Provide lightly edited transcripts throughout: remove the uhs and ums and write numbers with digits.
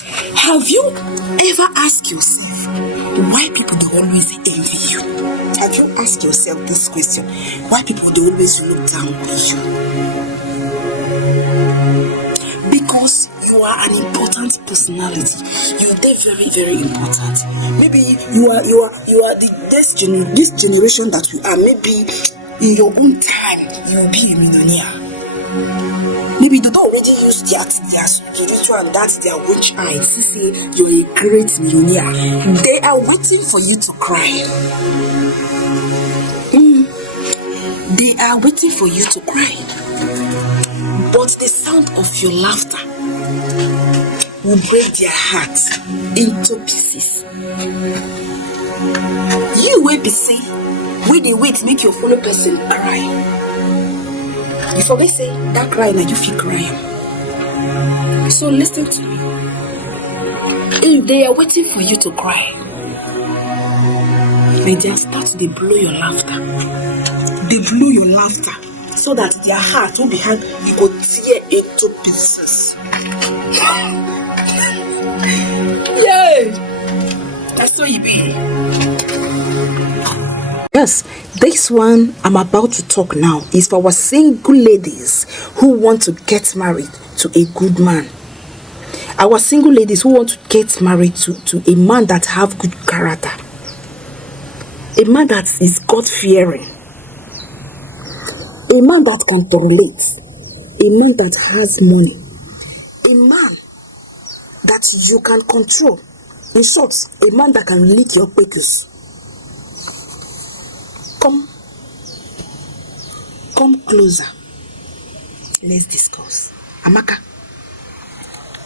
Have you ever asked yourself why people do always envy you? Have you asked yourself this question? Why people do always look down on you? Because you are an important personality. You are very, very important. Maybe you are this generation that you are. Maybe in your own time you will be a millionaire. Maybe they don't already use their spiritual and that's their witch eye to say you're a great millionaire. They are waiting for you to cry. They are waiting for you to cry. But the sound of your laughter will break their hearts into pieces. You will be say, when they wait, make your fellow person cry. You forget say that cry now you feel crying. So listen to me. If they are waiting for you to cry, may they start to blow your laughter. They blow your laughter so that their heart will be hard, go tear into pieces. Yay! That's what you be. Yes, this one I'm about to talk now is for our single ladies who want to get married to a good man. Our single ladies who want to get married to a man that have good character. A man that is God-fearing. A man that can tolerate. A man that has money. A man that you can control. In short, a man that can lick your pickles. Come closer. Let's discuss. Amaka.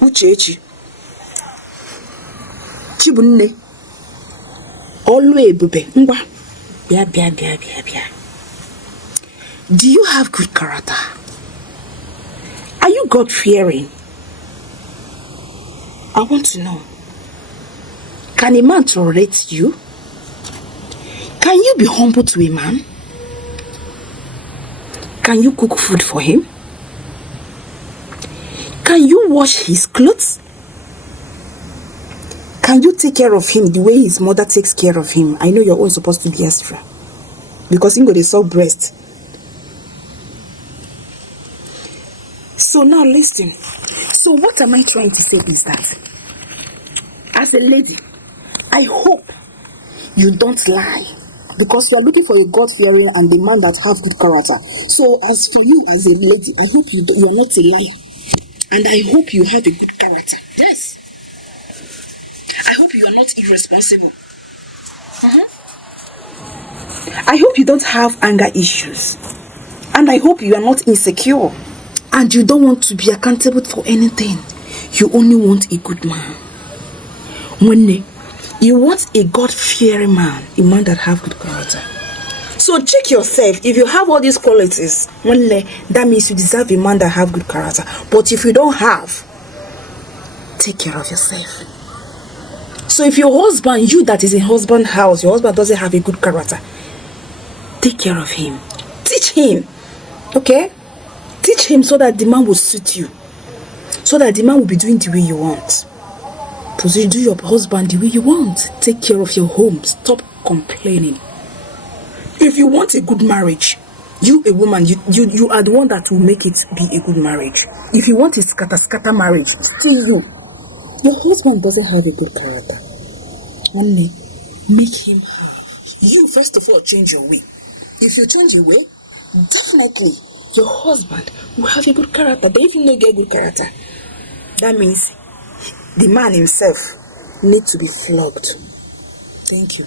Uchechi. Chibunne. Always bube. Ngwa. Bia. Do you have good character? Are you God-fearing? I want to know. Can a man tolerate you? Can you be humble to a man? Can you cook food for him? Can you wash his clothes? Can you take care of him the way his mother takes care of him? I know you're always supposed to be extra. Because he got a soft breast. So now listen. So what am I trying to say is that as a lady, I hope you don't lie. Because you are looking for a God-fearing and a man that have good character. So as for you as a lady, I hope you are not a liar. And I hope you have a good character. Yes. I hope you are not irresponsible. I hope you don't have anger issues. And I hope you are not insecure. And you don't want to be accountable for anything. You only want a good man. When you want a God-fearing man, a man that have good character. So check yourself. If you have all these qualities, that means you deserve a man that have good character. But if you don't have, take care of yourself. So if your husband, you that is in husband's house, your husband doesn't have a good character, take care of him. Teach him. Okay? Teach him so that the man will suit you. So that the man will be doing the way you want. You do your husband the way you want. Take care of your home. Stop complaining. If you want a good marriage, you a woman, you are the one that will make it be a good marriage. If you want a scatter marriage, still you. Your husband doesn't have a good character. Only make him have. You first of all change your way. If you change your way, definitely your husband will have a good character. But if you don't get good character, that means the man himself needs to be flogged. Thank you.